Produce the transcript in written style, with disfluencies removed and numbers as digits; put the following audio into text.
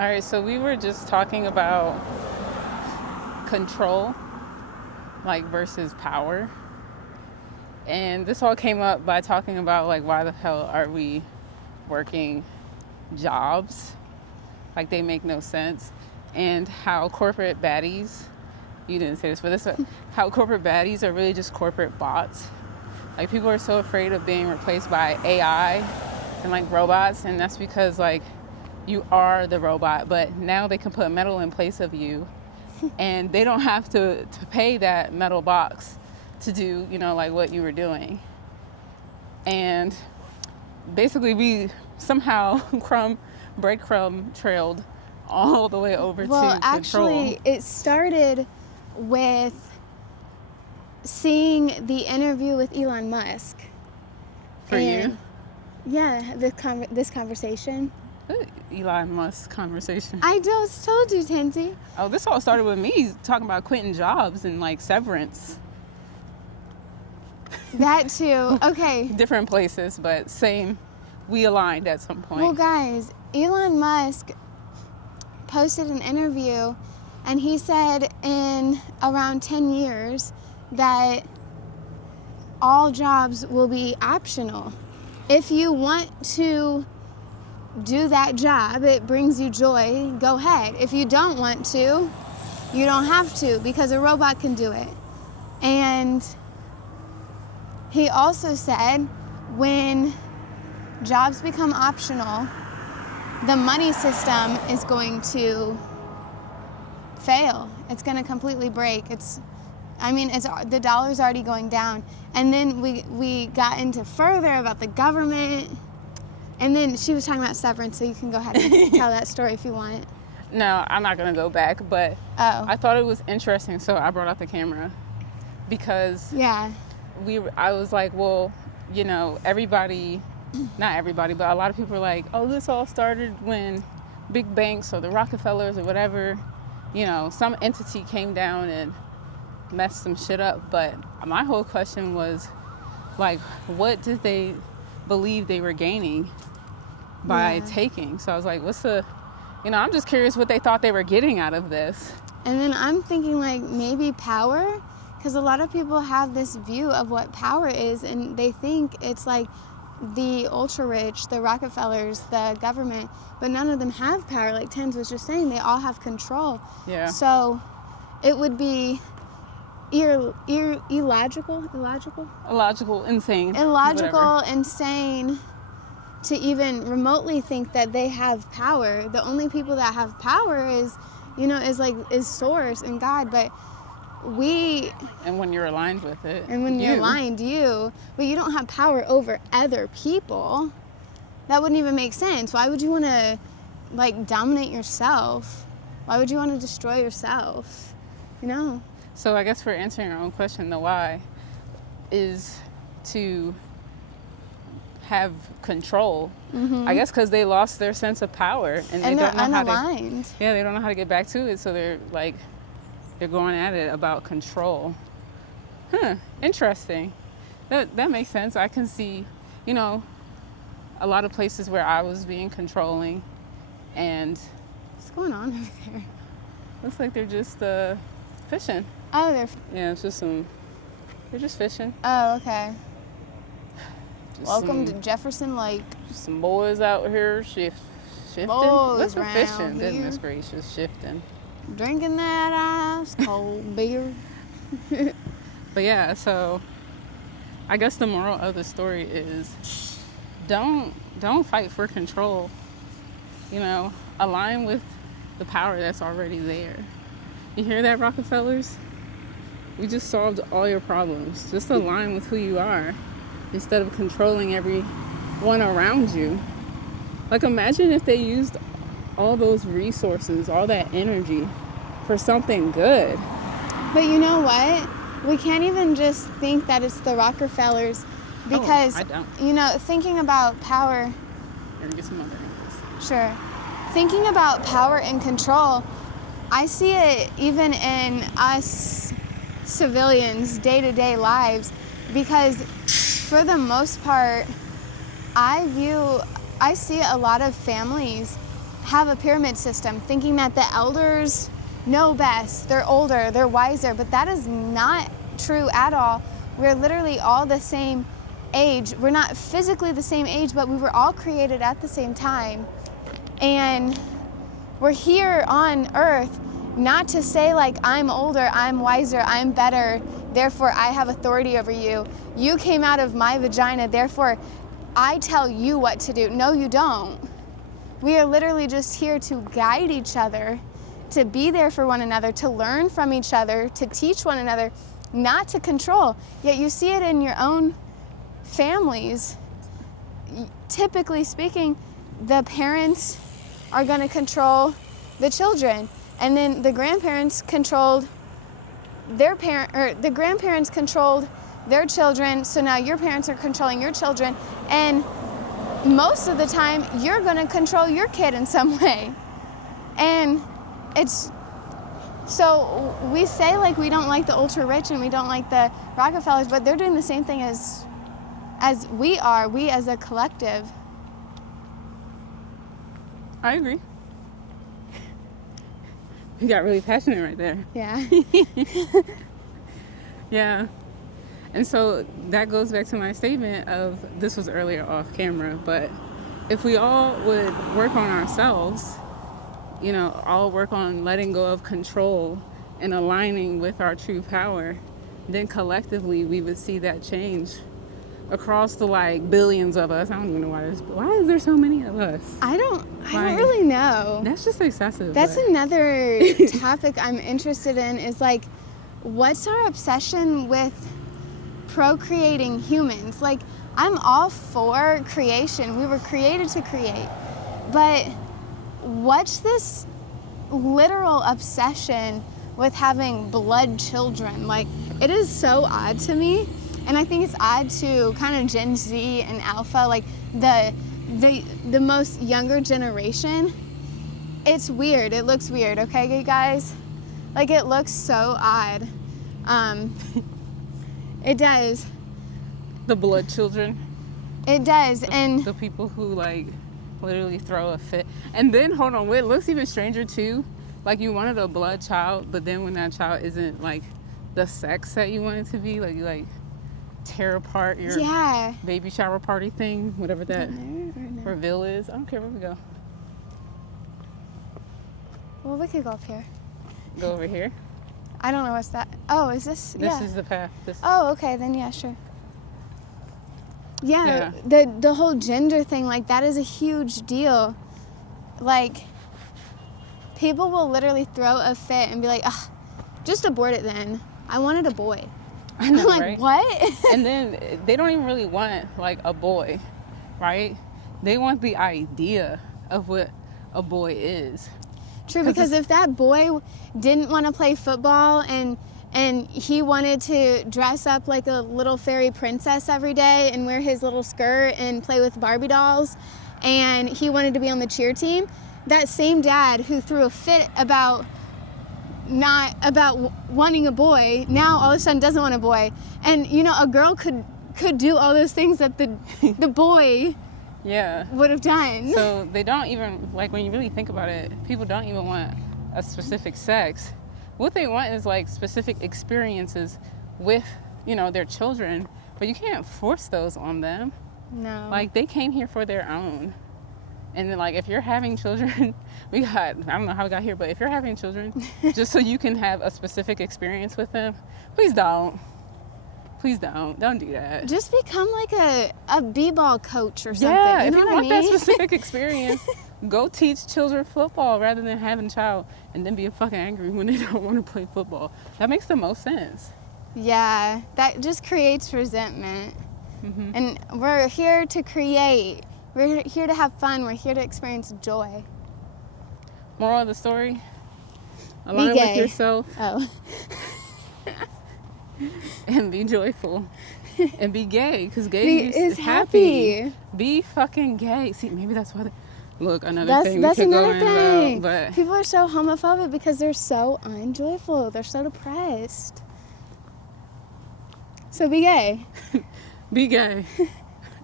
All right, so we were just talking about control, like versus power. And this all came up by talking about like why the hell are we working jobs? Like they make no sense. And how corporate baddies, you didn't say this, but this how corporate baddies are really just corporate bots. Like people are so afraid of being replaced by AI and like robots, and that's because like you are the robot, but now they can put metal in place of you and they don't have to pay that metal box to do, like what you were doing. And basically we somehow breadcrumb trailed all the way over to control. Well, actually, it started with seeing the interview with Elon Musk. For you? Yeah, this conversation. Elon Musk conversation. I just told you, Tansy. Oh, this all started with me talking about quitting jobs and like severance. That too. Okay. Different places, but same. We aligned at some point. Well, guys, Elon Musk posted an interview and he said in around 10 years that all jobs will be optional. If you want to do that job, it brings you joy, go ahead. If you don't want to, you don't have to, because a robot can do it. And he also said when jobs become optional, the money system is going to fail. It's going to completely break. The dollar's already going down. And then we got into further about the government. And then she was talking about severance, so you can go ahead and tell that story if you want. No, I'm not going to go back, but I thought it was interesting, so I brought out the camera. Because I was like, well, everybody, not everybody, but a lot of people are like, oh, this all started when big banks or the Rockefellers or whatever, some entity came down and messed some shit up. But my whole question was, like, what did they believe they were gaining by taking? So I was like, I'm just curious what they thought they were getting out of this. And then I'm thinking like maybe power, because a lot of people have this view of what power is, and they think it's like the ultra rich, the Rockefellers, the government, but none of them have power. Like Tens was just saying, they all have control. Yeah. So it would be illogical, insane to even remotely think that they have power. The only people that have power is Source and God, but and when you're aligned with it, and when you're aligned, but you don't have power over other people. That wouldn't even make sense. Why would you want to dominate yourself? Why would you want to destroy yourself? So I guess for answering our own question, the why is to have control. Mm-hmm. I guess because they lost their sense of power and they don't know unaligned. They don't know how to get back to it. So they're going at it about control. Interesting. That makes sense. I can see, a lot of places where I was being controlling, and what's going on over there? Looks like they're just fishing. Oh, it's just they're just fishing. Oh, okay. Welcome to Jefferson Lake. Some boys out here shifting. What's for fishing? Here. Goodness gracious, shifting. Drinking that ice cold beer. But yeah, so I guess the moral of the story is don't fight for control. Align with the power that's already there. You hear that, Rockefellers? We just solved all your problems. Just align with who you are instead of controlling everyone around you. Like, imagine if they used all those resources, all that energy for something good. But you know what? We can't even just think that it's the Rockefellers, because, I don't. Thinking about power. You're gonna get some other angles. Sure. Thinking about power and control, I see it even in us civilians' day-to-day lives, because for the most part, I see a lot of families have a pyramid system, thinking that the elders know best, they're older, they're wiser, but that is not true at all. We're literally all the same age. We're not physically the same age, but we were all created at the same time. And we're here on earth not to say like, I'm older, I'm wiser, I'm better, therefore I have authority over you. You came out of my vagina, therefore I tell you what to do. No, you don't. We are literally just here to guide each other, to be there for one another, to learn from each other, to teach one another, not to control. Yet you see it in your own families. Typically speaking, the parents are going to control the children, and then the grandparents controlled their the grandparents controlled their children, so now your parents are controlling your children, and most of the time you're going to control your kid in some way. And it's so we say like we don't like the ultra rich and we don't like the Rockefellers, but they're doing the same thing as we are, we as a collective. I agree. You got really passionate right there. Yeah. Yeah. And so that goes back to my statement of, this was earlier off camera, but if we all would work on ourselves, you know, all work on letting go of control and aligning with our true power, then collectively we would see that change across the like billions of us. I don't even know why is there so many of us? I don't really know. That's just excessive. That's but another topic I'm interested in, is like, what's our obsession with procreating humans? Like, I'm all for creation. We were created to create. But what's this literal obsession with having blood children? Like, it is so odd to me. And I think it's odd to kind of Gen Z and Alpha, like the most younger generation. It's weird. It looks weird, okay, guys? Like, it looks so odd. It does. the blood children. It does. And the people who like literally throw a fit. And then hold on, it looks even stranger too. Like, you wanted a blood child, but then when that child isn't like the sex that you want it to be, like you like tear apart your baby shower party thing, whatever that reveal is. I don't care where we go. Well, we could go up here. Go over here. I don't know what's that. Oh, is this? This is the path. Oh, okay, then yeah, sure. Yeah, the whole gender thing, like, that is a huge deal. Like, people will literally throw a fit and be like, ugh, just abort it then. I wanted a boy. I know, I'm like, right? What? And then they don't even really want like a boy, right? They want the idea of what a boy is. True, because if that boy didn't want to play football and he wanted to dress up like a little fairy princess every day and wear his little skirt and play with Barbie dolls, and he wanted to be on the cheer team, that same dad who threw a fit about wanting a boy, now all of a sudden doesn't want a boy. And you know, a girl could do all those things that the boy would have done. So they don't even, like, when you really think about it, people don't even want a specific sex. What they want is like specific experiences with, you know, their children, but you can't force those on them. No. Like, they came here for their own. And then, like, if you're having children, I don't know how we got here, but if you're having children just so you can have a specific experience with them, please don't. Please don't do that. Just become like a b-ball coach or something. Yeah, you know if you what want I mean? that specific experience, go teach children football rather than having a child and then being fucking angry when they don't want to play football. That makes the most sense. Yeah, that just creates resentment. Mm-hmm. And we're here to create. We're here to have fun. We're here to experience joy. Moral of the story? Align with yourself. Oh. And be joyful. And be gay, because gay is happy. Be fucking gay. See, maybe that's why look, another that's thing that's we could another go thing. In about, but people are so homophobic because they're so unjoyful. They're so depressed. So be gay. Be gay.